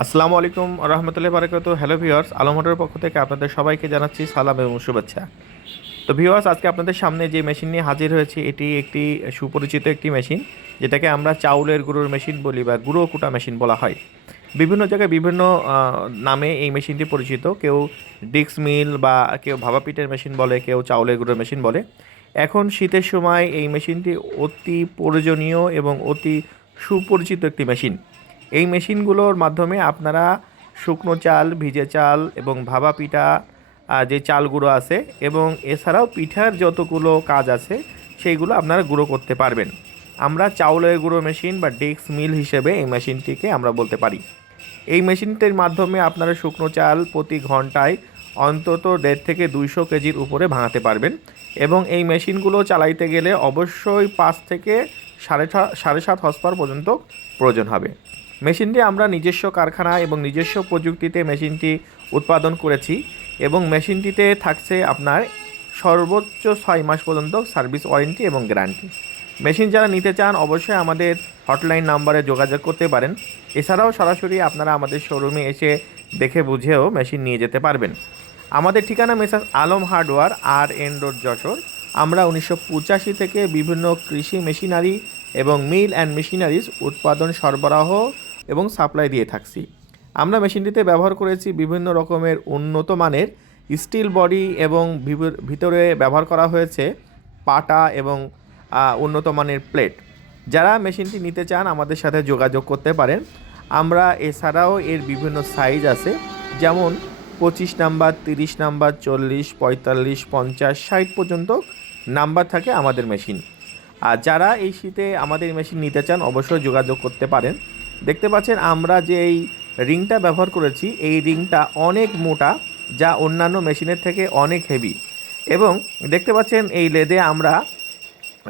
আসসালামু আলাইকুম রহমতুল্লাহ বারাকাতু। হ্যালো ভিউয়ার্স আলম হোটেলের পক্ষ থেকে আপনাদের সবাইকে জানাচ্ছি সালাম এবং শুভেচ্ছা। তো ভিওয়ার্স আজকে আপনাদের সামনে যে মেশিন নিয়ে হাজির হয়েছে, এটি একটি সুপরিচিত একটি মেশিন যেটাকে আমরা চাউলের গুঁড়োর মেশিন বলি বা গুঁড়ো কুটা মেশিন বলা হয়। বিভিন্ন জায়গায় বিভিন্ন নামে এই মেশিনটি পরিচিত। কেউ ডিক্স মিল বা কেউ ভাবা পিঠের মেশিন বলে, কেউ চাউলের গুঁড়োর মেশিন বলে। এখন শীতের সময় এই মেশিনটি অতি প্রয়োজনীয় এবং অতি সুপরিচিত একটি মেশিন এই মেশিনগুলোর মাধ্যমে আপনারা শুকনো চাল, ভিজে চাল এবং ভাবা পিঠা যে চালগুলো আছে এবং এছাড়াও পিঠার যতগুলো কাজ আছে সেইগুলো আপনারা গুঁড়ো করতে পারবেন। আমরা চাউলের গুঁড়ো মেশিন বা ডেক্স মিল হিসেবে এই মেশিনটিকে আমরা বলতে পারি। এই মেশিনটির মাধ্যমে আপনারা শুকনো চাল প্রতি ঘন্টায় অন্তত দেড় থেকে দুইশো কেজির উপরে ভাঙাতে পারবেন এবং এই মেশিনগুলো চালাইতে গেলে অবশ্যই পাঁচ থেকে সাড়ে সাড়ে সাত হসপার পর্যন্ত প্রয়োজন হবে। মেশিনটি আমরা নিজস্ব কারখানা এবং নিজস্ব প্রযুক্তিতে মেশিনটি উৎপাদন করেছি এবং মেশিনটিতে থাকছে আপনার সর্বোচ্চ ছয় মাস পর্যন্ত সার্ভিস ওয়ারেন্টি এবং গ্যারান্টি। মেশিন যারা নিতে চান অবশ্যই আমাদের হটলাইন নাম্বারে যোগাযোগ করতে পারেন। এছাড়াও সরাসরি আপনারা আমাদের শোরুমে এসে দেখে বুঝেও মেশিন নিয়ে যেতে পারবেন। আমাদের ঠিকানা মেসাজ Alam hardware R N road Jashore. আমরা উনিশশো পঁচাশি থেকে বিভিন্ন কৃষি মেশিনারি এবং মিল অ্যান্ড মেশিনারিজ উৎপাদন সরবরাহ এবং সাপ্লাই দিয়ে থাকছি। আমরা মেশিনটিতে ব্যবহার করেছি বিভিন্ন রকমের উন্নত মানের স্টিল বডি এবং ভিতরে ব্যবহার করা হয়েছে পাটা এবং উন্নত মানের প্লেট। যারা মেশিনটি নিতে চান আমাদের সাথে যোগাযোগ করতে পারেন। আমরা এছাড়াও এর বিভিন্ন সাইজ আছে, যেমন পঁচিশ নাম্বার, তিরিশ নাম্বার, চল্লিশ, পঁয়তাল্লিশ, পঞ্চাশ, ষাট পর্যন্ত নাম্বার থাকে আমাদের মেশিন। আর যারা এই শীতে আমাদের মেশিন নিতে চান, অবশ্যই যোগাযোগ করতে পারেন। দেখতে পাচ্ছেন, আমরা যে এই রিংটা ব্যবহার করেছি, এই রিংটা অনেক মোটা, যা অন্যান্য মেশিনের থেকে অনেক হেভি এবং দেখতে পাচ্ছেন, এই লেদে আমরা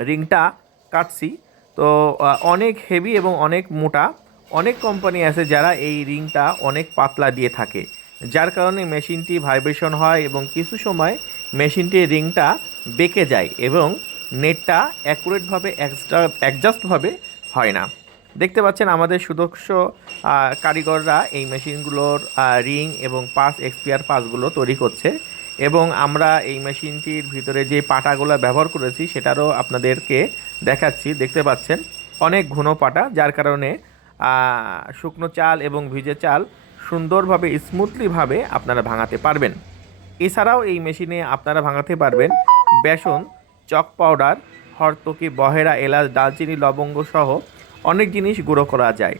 রিংটা কাটছি। তো অনেক হেভি এবং অনেক মোটা। অনেক কোম্পানি আছে যারা এই রিংটা অনেক পাতলা দিয়ে থাকে। যার কারণে মেশিনটি ভাইব্রেশন হয় এবং কিছু সময় মেশিনটির রিংটা বেঁকে যায় এবং নেটটা অ্যাকুরেটভাবে অ্যাডজাস্টভাবে হয় না। দেখতে পাচ্ছেন আমাদের সুদক্ষ কারিগররা এই মেশিনগুলোর রিং এবং পাস এক্সপিয়ার পাসগুলো তৈরি করছে এবং আমরা এই মেশিনটির ভিতরে যে পাটাগুলো ব্যবহার করেছি সেটারও আপনাদেরকে দেখাচ্ছি। দেখতে পাচ্ছেন অনেক ঘন পাটা, যার কারণে শুকনো চাল এবং ভিজে চাল সুন্দরভাবে স্মুথলিভাবে আপনারা ভাঙাতে পারবেন। এছাড়াও এই মেশিনে আপনারা ভাঙাতে পারবেন বেসন, চক পাউডার, হরতকি, বহেরা, এলাচ দালচিনি লবঙ্গ সহ অনেক জিনিস গুঁড়ো করা যায়।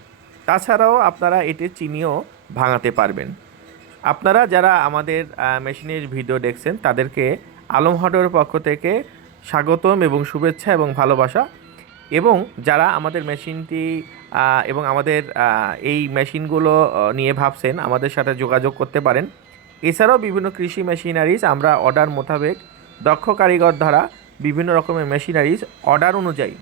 তাছাড়াও আপনারা এতে চিনিও ভাঙাতে পারবেন। আপনারা যারা আমাদের মেশিনের ভিডিও দেখছেন, তাদেরকে আলম হাটের পক্ষ থেকে স্বাগতম এবং শুভেচ্ছা এবং ভালোবাসা। এবং যারা আমাদের মেশিনটি এবং আমাদের এই মেশিনগুলো নিয়ে ভাবছেন, আমাদের সাথে যোগাযোগ করতে পারেন। এছাড়াও বিভিন্ন কৃষি মেশিনারিজ আমরা অর্ডার মোতাবেক দক্ষ কারিগর দ্বারা বিভিন্ন রকমের মেশিনারিজ অর্ডার অনুযায়ী।